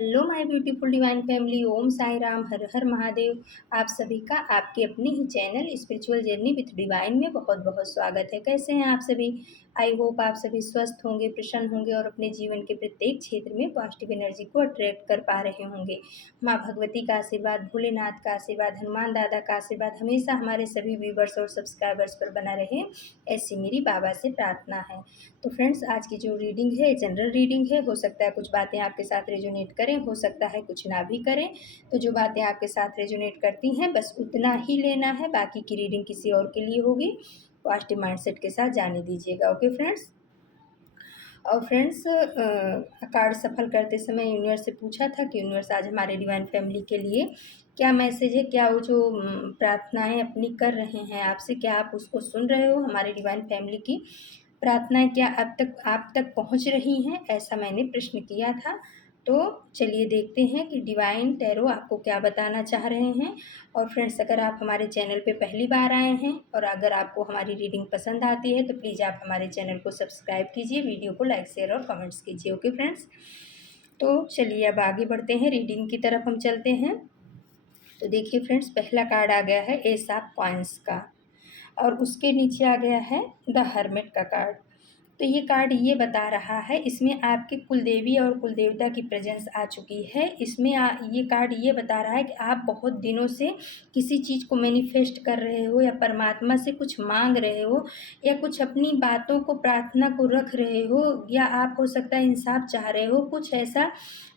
Hello my beautiful divine family. Om Sai Ram, Har Har Mahadev. आप सभी का आपके अपने ही channel spiritual journey with divine में बहुत बहुत स्वागत है। कैसे हैं आप सभी? आई होप आप सभी स्वस्थ होंगे, प्रसन्न होंगे और अपने जीवन के प्रत्येक क्षेत्र में पॉजिटिव एनर्जी को अट्रैक्ट कर पा रहे होंगे। माँ भगवती का आशीर्वाद, भोलेनाथ का आशीर्वाद, हनुमान दादा का आशीर्वाद हमेशा हमारे सभी व्यूवर्स और सब्सक्राइबर्स पर बना रहे, ऐसी मेरी बाबा से प्रार्थना है। तो फ्रेंड्स, आज की जो रीडिंग है जनरल रीडिंग है। हो सकता है कुछ बातें आपके साथ रेजोनेट करें, हो सकता है कुछ ना भी करें। तो जो बातें आपके साथ रेजोनेट करती हैं बस उतना ही लेना है, बाकी की रीडिंग किसी और के लिए होगी। पॉजिटिव माइंडसेट के साथ जाने दीजिएगा। Okay friends. और फ्रेंड्स, कार्ड सफल करते समय यूनिवर्स से पूछा था कि यूनिवर्स आज हमारे डिवाइन फैमिली के लिए क्या मैसेज है, क्या वो जो प्रार्थनाएं अपनी कर रहे हैं आपसे, क्या आप उसको सुन रहे हो? हमारे डिवाइन फैमिली की प्रार्थनाएं क्या अब तक आप तक पहुंच रही हैं, ऐसा मैंने प्रश्न किया था। तो चलिए देखते हैं कि डिवाइन टैरो आपको क्या बताना चाह रहे हैं। और फ्रेंड्स, अगर आप हमारे चैनल पे पहली बार आए हैं और अगर आपको हमारी रीडिंग पसंद आती है तो प्लीज़ आप हमारे चैनल को सब्सक्राइब कीजिए, वीडियो को लाइक शेयर और कमेंट्स कीजिए। Okay friends. तो चलिए अब आगे बढ़ते हैं, रीडिंग की तरफ हम चलते हैं। तो देखिए फ्रेंड्स, पहला कार्ड आ गया है एस ऑफ कॉइंस का और उसके नीचे आ गया है द हर्मिट का कार्ड। तो ये कार्ड ये बता रहा है, इसमें आपके कुलदेवी और कुलदेवता की प्रेजेंस आ चुकी है। इसमें ये कार्ड ये बता रहा है कि आप बहुत दिनों से किसी चीज़ को मैनिफेस्ट कर रहे हो या परमात्मा से कुछ मांग रहे हो या कुछ अपनी बातों को, प्रार्थना को रख रहे हो, या आप हो सकता है इंसाफ चाह रहे हो। कुछ ऐसा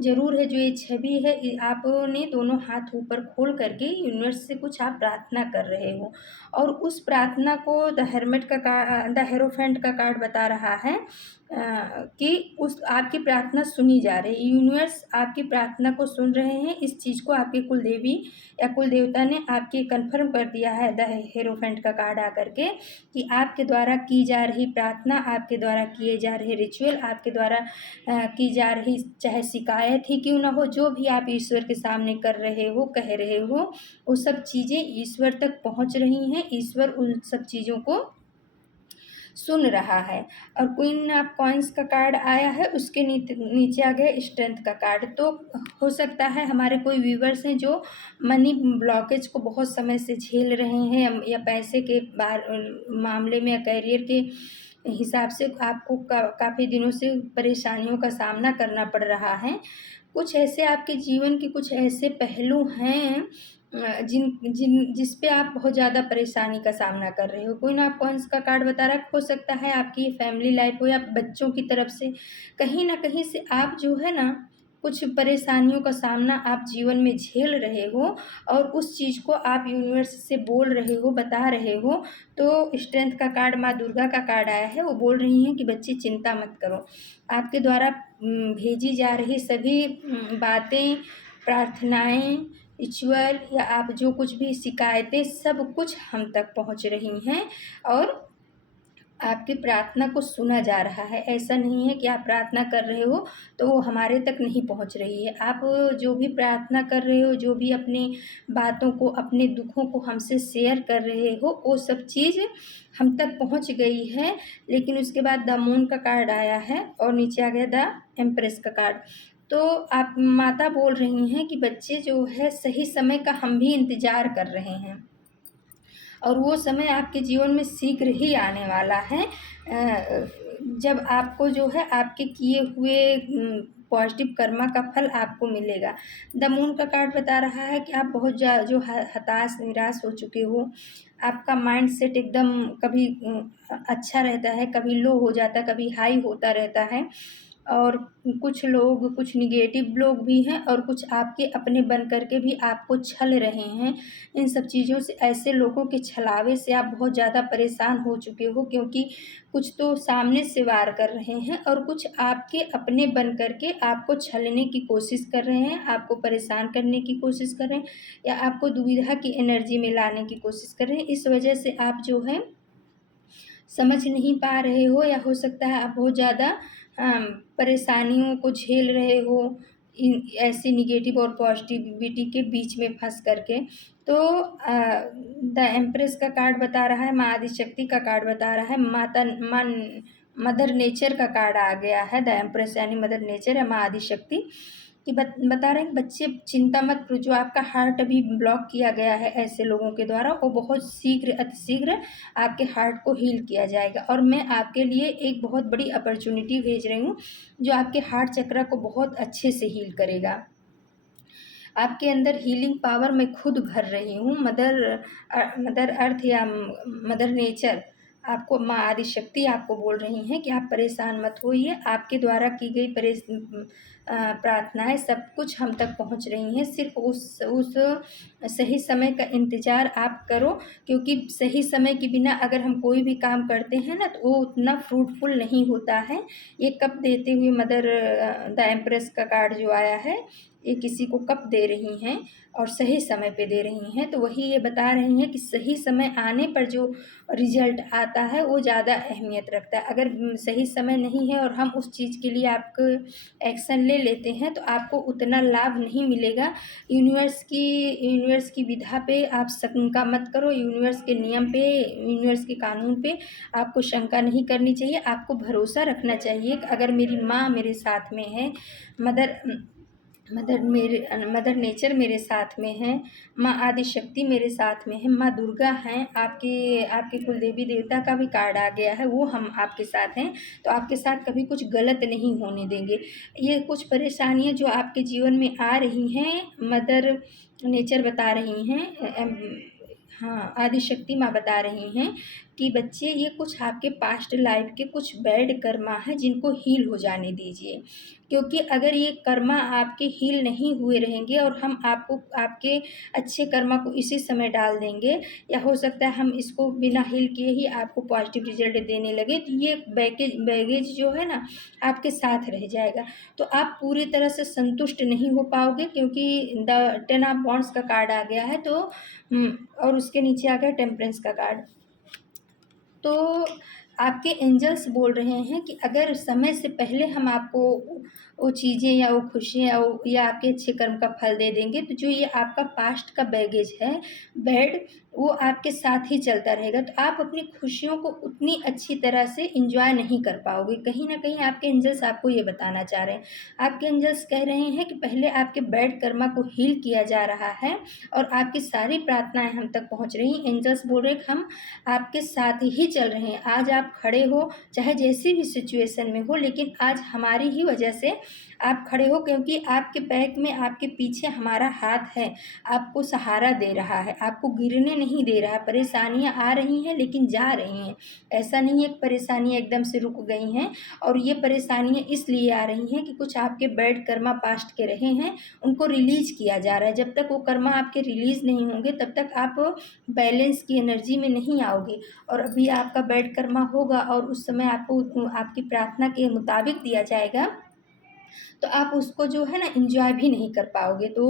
ज़रूर है जो ये छवि है, आपने दोनों हाथ ऊपर खोल करके यूनिवर्स से कुछ आप प्रार्थना कर रहे हो और उस प्रार्थना को द हेरोफेंट का कार्ड बता रहा है कि उस आपकी प्रार्थना सुनी जा रही है। यूनिवर्स आपकी प्रार्थना को सुन रहे हैं। इस चीज़ को आपकी कुलदेवी या कुलदेवता ने आपके कन्फर्म कर दिया है द हेरोफेंट का कार्ड आकर के, कि आपके द्वारा की जा रही प्रार्थना, आपके द्वारा किए जा रहे रिचुअल, आपके द्वारा की जा रही चाहे शिकायत ही क्यों ना हो, जो भी आप ईश्वर के सामने कर रहे हो, कह रहे हो, वो सब चीज़ें ईश्वर तक पहुंच रही हैं। ईश्वर उन सब चीज़ों को सुन रहा है। और क्वीन ऑफ कॉइन्स का कार्ड आया है, उसके नीचे आ गया स्ट्रेंथ का कार्ड। तो हो सकता है हमारे कोई व्यूवर्स हैं जो मनी ब्लॉकेज को बहुत समय से झेल रहे हैं या पैसे के मामले में या करियर के हिसाब से आपको काफ़ी दिनों से परेशानियों का सामना करना पड़ रहा है। कुछ ऐसे आपके जीवन के कुछ ऐसे पहलू हैं जिस पे आप बहुत ज़्यादा परेशानी का सामना कर रहे हो। कोई ना आप कौन का कार्ड बता रहा है, हो सकता है आपकी फैमिली लाइफ हो या बच्चों की तरफ से कहीं ना कहीं से आप जो है ना कुछ परेशानियों का सामना आप जीवन में झेल रहे हो और उस चीज़ को आप यूनिवर्स से बोल रहे हो, बता रहे हो। तो स्ट्रेंथ का कार्ड माँ दुर्गा का कार्ड आया है, वो बोल रही हैं कि बच्चे चिंता मत करो। आपके द्वारा भेजी जा रही सभी बातें, प्रार्थनाएं, रिचुअल या आप जो कुछ भी शिकायतें, सब कुछ हम तक पहुंच रही हैं और आपकी प्रार्थना को सुना जा रहा है। ऐसा नहीं है कि आप प्रार्थना कर रहे हो तो वो हमारे तक नहीं पहुंच रही है। आप जो भी प्रार्थना कर रहे हो, जो भी अपनी बातों को, अपने दुखों को हमसे शेयर कर रहे हो, वो सब चीज़ हम तक पहुंच गई है। लेकिन उसके बाद द मून का कार्ड आया है और नीचे आ गया द एम्प्रेस का कार्ड। तो आप माता बोल रही हैं कि बच्चे जो है सही समय का हम भी इंतज़ार कर रहे हैं और वो समय आपके जीवन में शीघ्र ही आने वाला है, जब आपको जो है आपके किए हुए पॉजिटिव कर्मा का फल आपको मिलेगा। द मून का कार्ड बता रहा है कि आप बहुत जो हताश, निराश हो चुके हो। आपका माइंड सेट एकदम कभी अच्छा रहता है, कभी लो हो जाता है, कभी हाई होता रहता है। और कुछ लोग, कुछ निगेटिव लोग भी हैं और कुछ आपके अपने बन करके भी आपको छल रहे हैं। इन सब चीज़ों से, ऐसे लोगों के छलावे से आप बहुत ज़्यादा परेशान हो चुके हो, क्योंकि कुछ तो सामने से वार कर रहे हैं और कुछ आपके अपने बन करके आपको छलने की कोशिश कर रहे हैं, आपको परेशान करने की कोशिश कर रहे हैं या आपको दुविधा की एनर्जी में लाने की कोशिश कर रहे हैं। इस वजह से आप जो है समझ नहीं पा रहे हो या हो सकता है आप बहुत ज़्यादा परेशानियों को झेल रहे हो इन ऐसी निगेटिव और पॉजिटिविटी के बीच में फंस करके। तो द एम्प्रेस का कार्ड बता रहा है, माँ आदिशक्ति का कार्ड बता रहा है, मदर नेचर का कार्ड आ गया है। द एम्प्रेस यानी मदर नेचर या माँ आदिशक्ति। कि बता रहे हैं कि बच्चे चिंता मत करो, जो आपका हार्ट अभी ब्लॉक किया गया है ऐसे लोगों के द्वारा, वो बहुत शीघ्र अतिशीघ्र आपके हार्ट को हील किया जाएगा। और मैं आपके लिए एक बहुत बड़ी अपॉर्चुनिटी भेज रही हूँ जो आपके हार्ट चक्र को बहुत अच्छे से हील करेगा। आपके अंदर हीलिंग पावर मैं खुद भर रही हूँ। मदर अर्थ या मदर नेचर आपको, माँ आदिशक्ति आपको बोल रही हैं कि आप परेशान मत होइए। आपके द्वारा की गई प्रार्थनाएं सब कुछ हम तक पहुँच रही हैं। सिर्फ उस सही समय का इंतज़ार आप करो, क्योंकि सही समय के बिना अगर हम कोई भी काम करते हैं ना, तो वो उतना फ्रूटफुल नहीं होता है। ये कप देते हुए मदर द एम्प्रेस का कार्ड जो आया है, ये किसी को कप दे रही हैं और सही समय पे दे रही हैं। तो वही ये बता रही हैं कि सही समय आने पर जो रिजल्ट आता है वो ज़्यादा अहमियत रखता है। अगर सही समय नहीं है और हम उस चीज़ के लिए आप एक्शन ले लेते हैं तो आपको उतना लाभ नहीं मिलेगा। यूनिवर्स की विधा पे आप शंका मत करो। यूनिवर्स के नियम पे, यूनिवर्स के कानून पे आपको शंका नहीं करनी चाहिए। आपको भरोसा रखना चाहिए कि अगर मेरी माँ मेरे साथ में है, मदर नेचर मेरे साथ में है, माँ आदिशक्ति मेरे साथ में है, माँ दुर्गा हैं, आपके कुल देवी देवता का भी कार्ड आ गया है, वो हम आपके साथ हैं, तो आपके साथ कभी कुछ गलत नहीं होने देंगे। ये कुछ परेशानियाँ जो आपके जीवन में आ रही हैं, मदर नेचर बता रही हैं, हाँ आदिशक्ति माँ बता रही हैं कि बच्चे ये कुछ आपके पास्ट लाइफ के कुछ बैड कर्मा है जिनको हील हो जाने दीजिए। क्योंकि अगर ये कर्मा आपके हील नहीं हुए रहेंगे और हम आपको आपके अच्छे कर्मा को इसी समय डाल देंगे, या हो सकता है हम इसको बिना हील किए ही आपको पॉजिटिव रिजल्ट देने लगे, तो ये बैगेज जो है ना आपके साथ रह जाएगा। तो आप पूरी तरह से संतुष्ट नहीं हो पाओगे, क्योंकि द 10 ऑफ वॉन्ड्स का कार्ड आ गया है, तो और उसके नीचे आ गया टेम्परेंस का कार्ड। तो आपके एंजल्स बोल रहे हैं कि अगर समय से पहले हम आपको वो चीज़ें या वो खुशियाँ या आपके अच्छे कर्म का फल दे देंगे, तो जो ये आपका पास्ट का बैगेज है बैड, वो आपके साथ ही चलता रहेगा। तो आप अपनी खुशियों को उतनी अच्छी तरह से इंजॉय नहीं कर पाओगे। कहीं ना कहीं आपके एंजल्स आपको ये बताना चाह रहे हैं। आपके एंजल्स कह रहे हैं कि पहले आपके बैड कर्मा को हील किया जा रहा है और आपकी सारी प्रार्थनाएं हम तक पहुंच रही हैं। एंजल्स बोल रहे हैं कि हम आपके साथ ही चल रहे हैं। आज आप खड़े हो, चाहे जैसी भी सिचुएशन में हो, लेकिन आज हमारी ही वजह से आप खड़े हो, क्योंकि आपके बैक में, आपके पीछे हमारा हाथ है, आपको सहारा दे रहा है, आपको गिरने नहीं दे रहा। परेशानियां आ रही हैं लेकिन जा रही हैं। ऐसा नहीं है कि परेशानियां एकदम से रुक गई हैं, और ये परेशानियां इसलिए आ रही हैं कि कुछ आपके बैड कर्मा पास्ट के रहे हैं, उनको रिलीज किया जा रहा है। जब तक वो कर्मा आपके रिलीज नहीं होंगे तब तक आप बैलेंस की एनर्जी में नहीं आओगे। और अभी आपका बैड कर्मा होगा और उस समय आपको आपकी प्रार्थना के मुताबिक दिया जाएगा, तो आप उसको जो है ना एंजॉय भी नहीं कर पाओगे। तो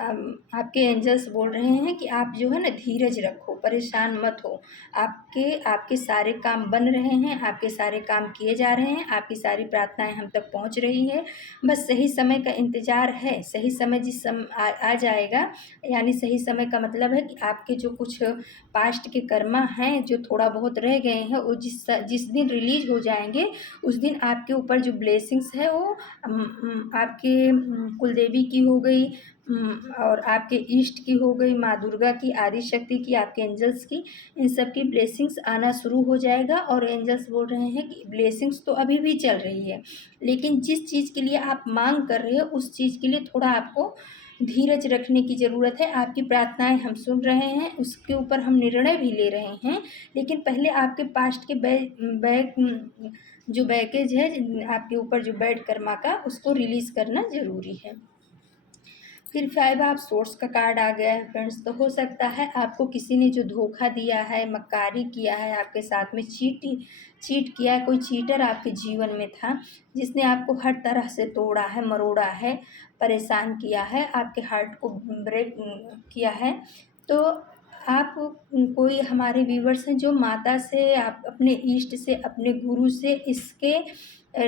आपके एंजल्स बोल रहे हैं कि आप जो है ना धीरज रखो, परेशान मत हो। आपके सारे काम बन रहे हैं, आपके सारे काम किए जा रहे हैं, आपकी सारी प्रार्थनाएं हम तक पहुंच रही है। बस सही समय का इंतज़ार है। सही समय जिस समय आ जाएगा, यानी सही समय का मतलब है कि आपके जो कुछ पास्ट के कर्मा हैं जो थोड़ा बहुत रह गए हैं, वो जिस दिन रिलीज हो जाएंगे, उस दिन आपके ऊपर जो ब्लेसिंग्स है वो आपके कुलदेवी की हो गई, और आपके ईष्ट की हो गई, माँ दुर्गा की, आदिशक्ति की, आपके एंजल्स की, इन सब की ब्लेसिंग्स आना शुरू हो जाएगा। और एंजल्स बोल रहे हैं कि ब्लेसिंग्स तो अभी भी चल रही है, लेकिन जिस चीज़ के लिए आप मांग कर रहे हो उस चीज़ के लिए थोड़ा आपको धीरज रखने की ज़रूरत है। आपकी प्रार्थनाएं हम सुन रहे हैं, उसके ऊपर हम निर्णय भी ले रहे हैं, लेकिन पहले आपके पास्ट के जो बैगेज है, आपके ऊपर जो बैड कर्मा का, उसको रिलीज़ करना ज़रूरी है। फिर 5 ऑफ सोर्स का कार्ड आ गया है फ्रेंड्स। तो हो सकता है आपको किसी ने जो धोखा दिया है, मक्कारी किया है, आपके साथ में चीट किया है, कोई चीटर आपके जीवन में था जिसने आपको हर तरह से तोड़ा है, मरोड़ा है, परेशान किया है, आपके हार्ट को ब्रेक किया है। तो आप, कोई हमारे व्यूवर्स हैं जो माता से, आप अपने इष्ट से, अपने गुरु से इसके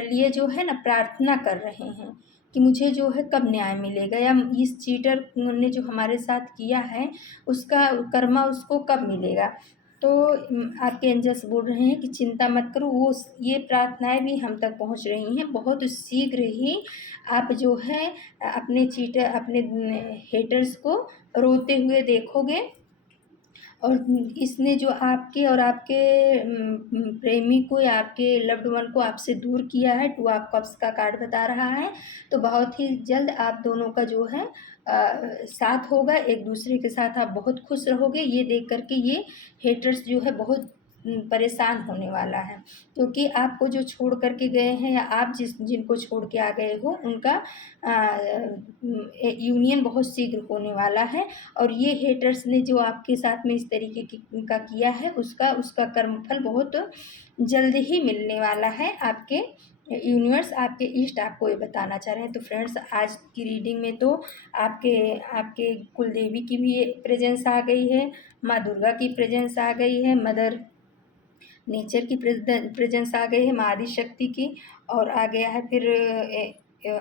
लिए जो है ना प्रार्थना कर रहे हैं कि मुझे जो है कब न्याय मिलेगा, या इस चीटर ने जो हमारे साथ किया है उसका कर्मा उसको कब मिलेगा। तो आपके एंजल्स बोल रहे हैं कि चिंता मत करो, वो ये प्रार्थनाएँ भी हम तक पहुँच रही हैं। बहुत शीघ्र ही आप जो है अपने हेटर्स को रोते हुए देखोगे, और इसने जो आपके और आपके प्रेमी को या आपके लव्ड वन को आपसे दूर किया है, टू ऑफ कप्स का कार्ड बता रहा है। तो बहुत ही जल्द आप दोनों का जो है साथ होगा, एक दूसरे के साथ आप बहुत खुश रहोगे। ये देख कर के ये हेटर्स जो है बहुत परेशान होने वाला है, क्योंकि आपको जो छोड़ कर के गए हैं या आप जिनको छोड़ के आ गए हो, उनका यूनियन बहुत शीघ्र होने वाला है। और ये हेटर्स ने जो आपके साथ में इस तरीके का किया है, उसका कर्मफल बहुत जल्द ही मिलने वाला है। आपके यूनिवर्स, आपके ईस्ट आपको ये बताना चाह रहे हैं। तो फ्रेंड्स, आज की रीडिंग में तो आपके आपके कुल देवी की भी प्रेजेंस आ गई है, माँ दुर्गा की प्रेजेंस आ गई है, मदर नेचर की प्रेजेंस आ गई है, माँ आदिशक्ति की, और आ गया है फिर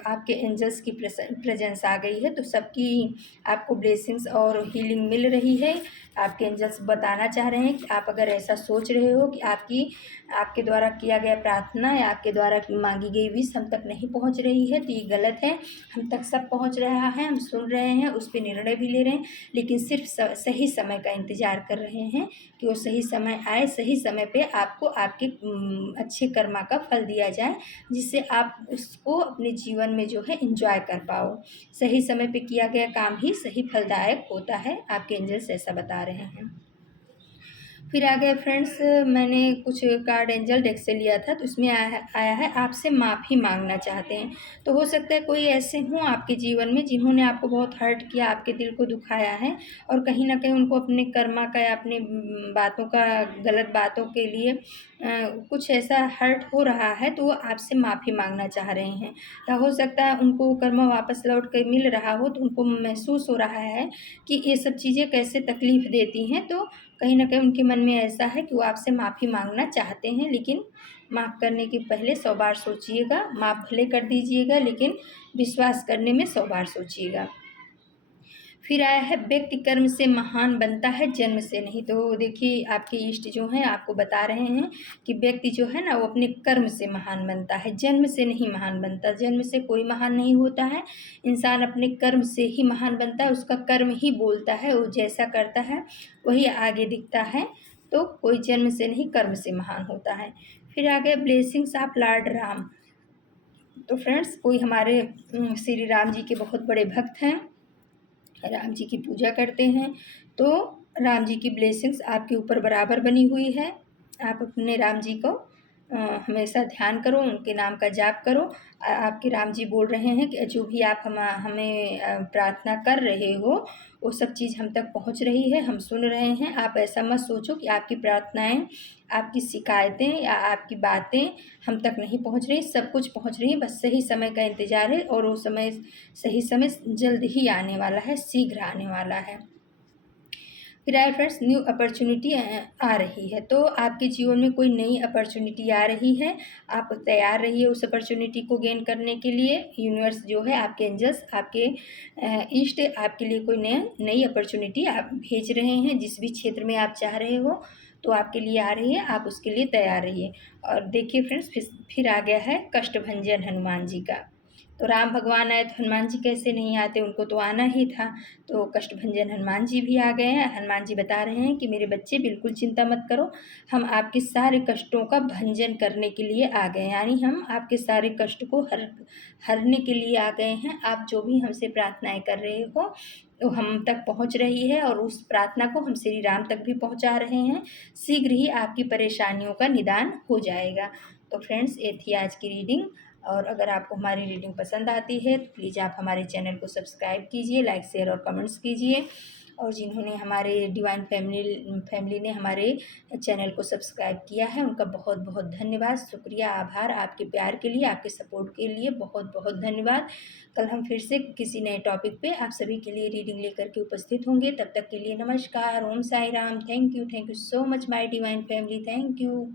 आपके एंजल्स की प्रेजेंस आ गई है। तो सबकी आपको ब्लेसिंग्स और हीलिंग मिल रही है। आपके एंजल्स बताना चाह रहे हैं कि आप अगर ऐसा सोच रहे हो कि आपके द्वारा किया गया प्रार्थना या आपके द्वारा मांगी गई विश हम तक नहीं पहुंच रही है, तो ये गलत है। हम तक सब पहुंच रहा है, हम सुन रहे हैं, उस पर निर्णय भी ले रहे हैं, लेकिन सिर्फ सही समय का इंतज़ार कर रहे हैं कि वो सही समय आए, सही समय पे आपको आपके अच्छे कर्मा का फल दिया जाए, जिससे आप उसको अपने जीवन में जो है एंजॉय कर पाओ। सही समय पे किया गया काम ही सही फलदायक होता है, आपके एंजल्स ऐसा बता रहे हैं। फिर आ गए फ्रेंड्स, मैंने कुछ कार्ड एंजल डेक से लिया था, तो उसमें आया है आपसे माफ़ी मांगना चाहते हैं। तो हो सकता है कोई ऐसे हों आपके जीवन में जिन्होंने आपको बहुत हर्ट किया, आपके दिल को दुखाया है, और कहीं ना कहीं उनको अपने कर्मा का या अपने बातों का, गलत बातों के लिए कुछ ऐसा हर्ट हो रहा है, तो वो आपसे माफ़ी मांगना चाह रहे हैं। या हो सकता है उनको वो कर्मा वापस लौट कर मिल रहा हो, तो उनको महसूस हो रहा है कि ये सब चीज़ें कैसे तकलीफ़ देती हैं। तो कहीं न कहीं उनके मन में ऐसा है कि वो आपसे माफ़ी मांगना चाहते हैं, लेकिन माफ़ करने के पहले 100 बार सोचिएगा। माफ़ भले कर दीजिएगा, लेकिन विश्वास करने में 100 बार सोचिएगा। फिर आया है व्यक्ति कर्म से महान बनता है, जन्म से नहीं। तो देखिए, आपके इष्ट जो हैं आपको बता रहे हैं कि व्यक्ति जो है ना, वो अपने कर्म से महान बनता है, जन्म से नहीं महान बनता। जन्म से कोई महान नहीं होता है, इंसान अपने कर्म से ही महान बनता है। उसका कर्म ही बोलता है, वो जैसा करता है वही आगे दिखता है। तो कोई जन्म से नहीं, कर्म से महान होता है। फिर आ गए ब्लेसिंग्स ऑफ लॉर्ड राम। तो फ्रेंड्स, कोई हमारे श्री राम जी के बहुत बड़े भक्त हैं, राम जी की पूजा करते हैं, तो राम जी की ब्लेसिंग्स आपके ऊपर बराबर बनी हुई है। आप अपने राम जी को हमेशा ध्यान करो, उनके नाम का जाप करो। आपके राम जी बोल रहे हैं कि जो भी आप हमें प्रार्थना कर रहे हो, वो सब चीज़ हम तक पहुंच रही है, हम सुन रहे हैं। आप ऐसा मत सोचो कि आपकी प्रार्थनाएं, आपकी शिकायतें या आपकी बातें हम तक नहीं पहुंच रही। सब कुछ पहुंच रही है, बस सही समय का इंतज़ार है, और वो समय, सही समय जल्द ही आने वाला है, शीघ्र आने वाला है। फिर आए फ्रेंड्स, न्यू अपॉर्चुनिटी आ रही है। तो आपके जीवन में कोई नई अपॉर्चुनिटी आ रही है, आप तैयार रहिए उस अपॉर्चुनिटी को गेन करने के लिए। यूनिवर्स जो है, आपके एंजल्स, आपके ईस्ट आपके लिए कोई नई अपॉर्चुनिटी आप भेज रहे हैं। जिस भी क्षेत्र में आप चाह रहे हो, तो आपके लिए आ रही है, आप उसके लिए तैयार रहिए। और देखिए फ्रेंड्स, फिर आ गया है कष्टभंजन हनुमान जी का। तो राम भगवान आए तो हनुमान जी कैसे नहीं आते, उनको तो आना ही था। तो कष्टभंजन हनुमान जी भी आ गए हैं। हनुमान जी बता रहे हैं कि मेरे बच्चे बिल्कुल चिंता मत करो, हम आपके सारे कष्टों का भंजन करने के लिए आ गए हैं, यानी हम आपके सारे कष्ट को हरने के लिए आ गए हैं। आप जो भी हमसे प्रार्थनाएं कर रहे हो, तो हम तक पहुंच रही है, और उस प्रार्थना को हम श्री राम तक भी पहुंचा रहे हैं। शीघ्र ही आपकी परेशानियों का निदान हो जाएगा। तो फ्रेंड्स, ये थी आज की रीडिंग, और अगर आपको हमारी रीडिंग पसंद आती है तो प्लीज़ आप हमारे चैनल को सब्सक्राइब कीजिए, लाइक शेयर और कमेंट्स कीजिए। और जिन्होंने हमारे डिवाइन फैमिली ने हमारे चैनल को सब्सक्राइब किया है, उनका बहुत बहुत धन्यवाद, शुक्रिया, आभार। आपके प्यार के लिए, आपके सपोर्ट के लिए बहुत बहुत धन्यवाद। कल हम फिर से किसी नए टॉपिक पे आप सभी के लिए रीडिंग लेकर के उपस्थित होंगे। तब तक के लिए नमस्कार, Om Sai Ram. Thank you so much my divine family, thank you.